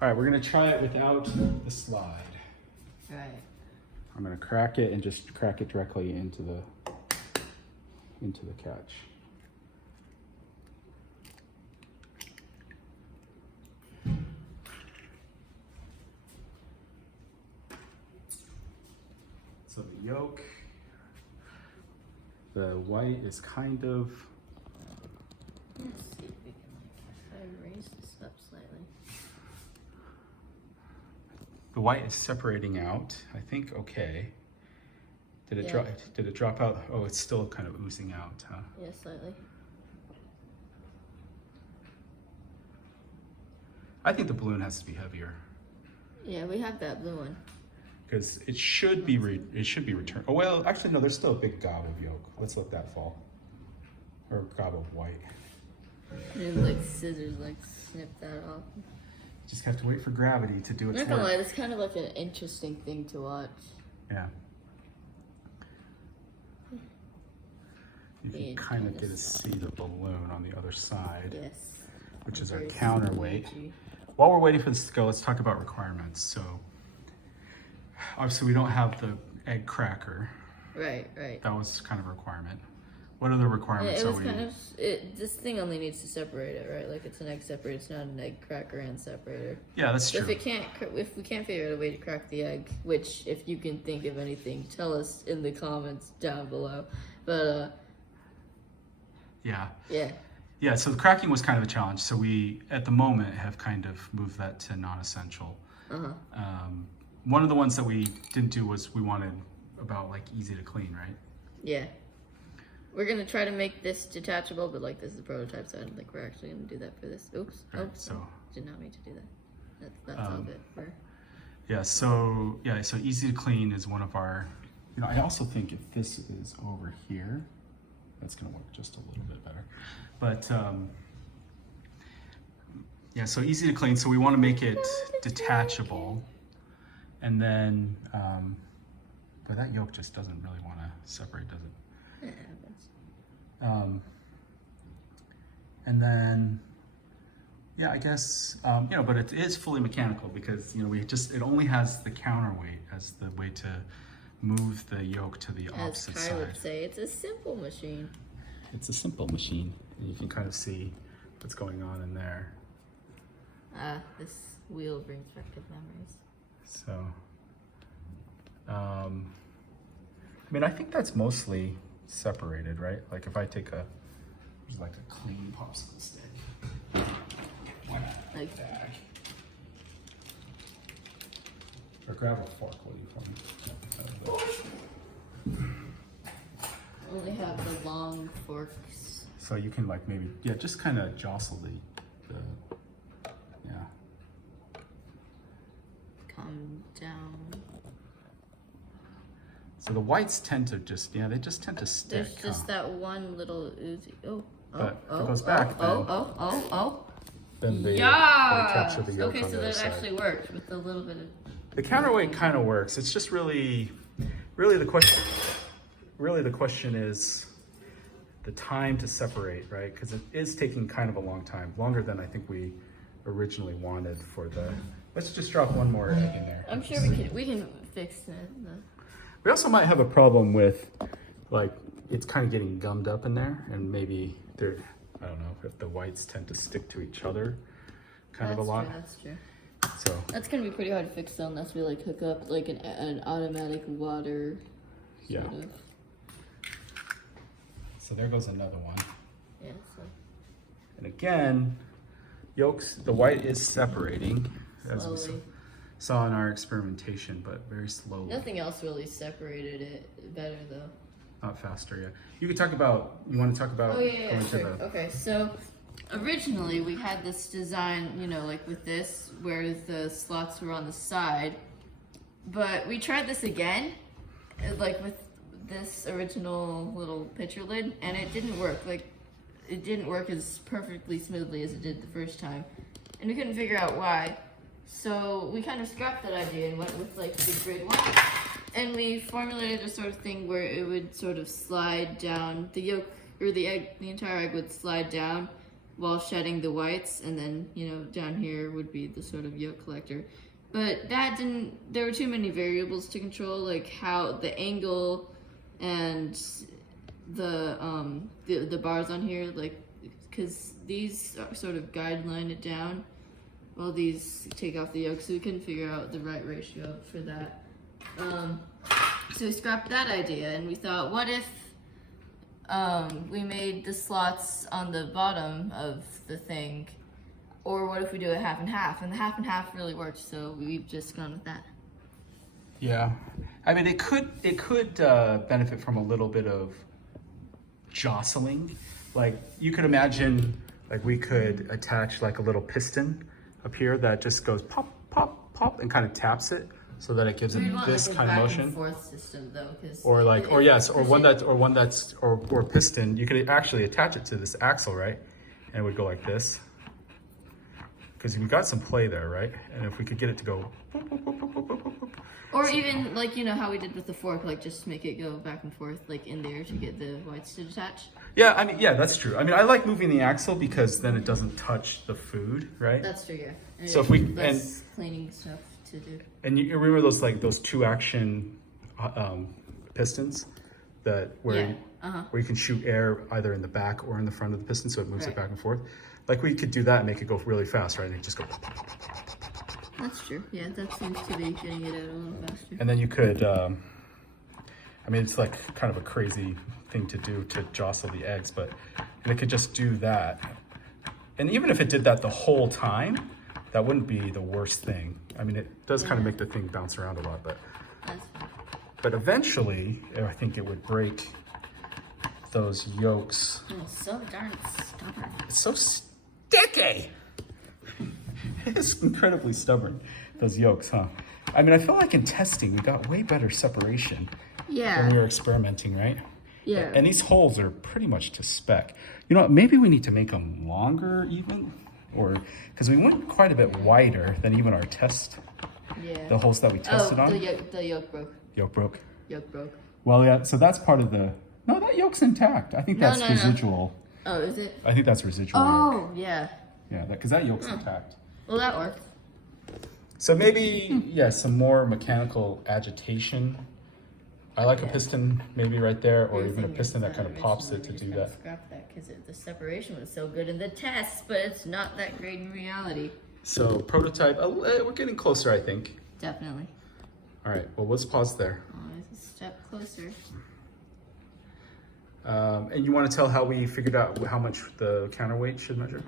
All right, we're gonna try it without the slide. Right. I'm gonna crack it and just crack it directly into the catch. So the yolk, the white is kind of. Let's see if we can, if I raise this up slightly. The white is separating out. I think okay. Did it drop? Did it drop out? Oh, it's still kind of oozing out, huh? Yeah, slightly. I think the balloon has to be heavier. Yeah, we have that blue one. Because it should be returned. Oh well, actually no. There's still a big gob of yolk. Let's let that fall. Or gob of white. And like scissors, like snip that off. Just have to wait for gravity to do its I'm not gonna lie, work. it's kind of like an interesting thing to watch. Yeah. You can kind of get to see the balloon on the other side, Yes. which is our Very counterweight. squeegee. While we're waiting for this to go, let's talk about requirements. So, obviously we don't have the egg cracker. Right, right. That was kind of a requirement. What other requirements It are was we? kind of, this thing only needs to separate it, right? Like it's an egg separator, it's not an egg cracker and separator. Yeah, that's So true. if we can't figure out a way to crack the egg, which if you can think of anything, tell us in the comments down below. But Yeah. yeah. Yeah, so the cracking was kind of a challenge. So we, at the moment, have kind of moved that to non-essential. One of the ones that we didn't do was we wanted about like easy to clean, right? Yeah. We're gonna try to make this detachable, but like this is a prototype, so I don't think we're actually gonna do that for this. Oops. Right, Oops. so- Did not mean to do that. That's all good for. Yeah, so easy to clean is one of our, I also think if this is over here, that's gonna work just a little bit better. But yeah, so easy to clean. So we wanna make it detachable. And then, but that yolk just doesn't really wanna separate, does it? It happens. And then, yeah, I guess, but it is fully mechanical because, it only has the counterweight as the way to move the yolk to the As opposite Kai side. would say, it's a simple machine. It's a simple machine. And you can kind of see what's going on in there. This wheel brings back good memories. So, I think that's mostly separated, right? Like if I take there's like a clean popsicle stick. One out of Like- the bag. Or grab a fork, will you for me? Only have the long forks. So you can like maybe, just kind of jostle the Come down. So the whites tend to just, they just tend to stick. There's just that one little oozy. But if it goes back, then they capture the yolk Okay, on so the other that side. actually worked with a little bit of. The counterweight kind of works. It's just really the question. Really, the question is the time to separate, right? Because it is taking kind of a long time, longer than I think we originally wanted for the. Let's just drop one more egg in there. I'm sure we can fix it. We also might have a problem with, like, it's kind of getting gummed up in there, and maybe I don't know if the whites tend to stick to each other, kind of a lot. That's true. So That's gonna be pretty hard to fix though, unless we like hook up like an automatic water. yeah. Sort of. So there goes another one. Yeah. So And again, the white is separating, as we slowly. saw in our experimentation, but very slowly. Nothing else really separated it better though. Not faster, yeah. You want to talk about going to Sure. Okay, so originally we had this design, like with this, where the slots were on the side, but we tried this again, like with this original little pitcher lid, and it didn't work. Like, it didn't work as perfectly smoothly as it did the first time, and we couldn't figure out why. So we kind of scrapped that idea and went with like the grid one. And we formulated a sort of thing where it would sort of slide down, the yolk, or the egg, the entire egg would slide down while shedding the whites, and then, you know, down here would be the sort of yolk collector. But that didn't, there were too many variables to control, like how the angle and the bars on here, like, because these sort of guideline it down, while these take off the yolk, so we couldn't figure out the right ratio for that. So we scrapped that idea, and we thought, what if we made the slots on the bottom of the thing, or what if we do it half and half? And the half and half really worked, so we've just gone with that. Yeah, I mean, it could benefit from a little bit of jostling. Like, you could imagine, like, we could attach like a little piston up here that just goes pop, pop, pop, and kind of taps it so that it gives it this like kind of motion. And forth system though, because or piston. You could actually attach it to this axle, right? And it would go like this. Because we got some play there, right? And if we could get it to go. Or even like, you know, how we did with the fork, like just make it go back and forth like in there to get the whites to detach. Yeah, I mean, yeah, that's true. I mean, I like moving the axle because then it doesn't touch the food, right? That's true, yeah. And so if we less cleaning stuff to do. And you remember those, like, those 2-action pistons that where you can shoot air either in the back or in the front of the piston, so it moves it back and forth. Like, we could do that and make it go really fast, right? And it just go pop, pop, pop, pop, pop, pop, pop, pop. That's true. Yeah, that seems to be getting it out a little faster. And then you could, I mean, it's like kind of a crazy thing to do to jostle the eggs, but it could just do that. And even if it did that the whole time, that wouldn't be the worst thing. I mean, it does kind of make the thing bounce around a lot, but eventually, I think it would break those yolks. Oh, so darn stubborn. It's so sticky. It's incredibly stubborn, those yolks, huh? I mean, I feel like in testing, we got way better separation when we were experimenting, right? Yeah. And these holes are pretty much to spec. You know what, maybe we need to make them longer even, or, because we went quite a bit wider than even our test, the holes that we tested on. The yolk broke. Yolk broke? Yolk broke. Well, yeah, so that's part of the, no, that yolk's intact. I think that's residual. No. Oh, is it? I think that's residual Oh, yolk. yeah. Yeah, because that yolk's intact. Well, that worked. So maybe, yeah, some more mechanical agitation. I like a piston maybe right there, or even a piston that kind of pops it to do that. Scrap that because the separation was so good in the test, but it's not that great in reality. So prototype, we're getting closer, I think. Definitely. All right, well, let's pause there. Always a step closer. And you want to tell how we figured out how much the counterweight should measure?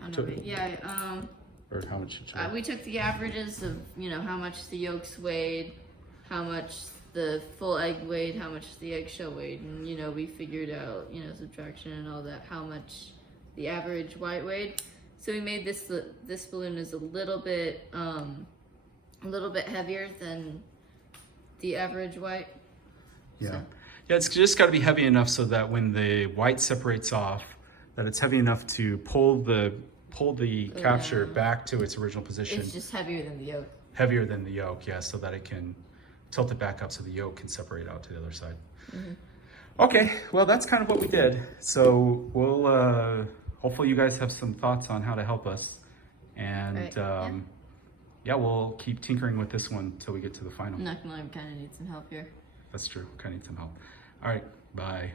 Or how much it should we took the averages of, you know, how much the yolks weighed, how much the full egg weighed, how much the eggshell weighed, and, you know, we figured out, you know, subtraction and all that, how much the average white weighed. So we made this balloon is a little bit heavier than the average white. Yeah. So. Yeah, it's just got to be heavy enough so that when the white separates off, that it's heavy enough to pull the capture back to its original position. It's just heavier than the yolk. Heavier than the yolk, yeah, so that it can tilt it back up so the yolk can separate out to the other side. Okay, well, that's kind of what we did. So we'll, hopefully you guys have some thoughts on how to help us. And yeah, we'll keep tinkering with this one until we get to the final. I'm not gonna lie, we kind of need some help here. That's true, kind of need some help. All right, bye.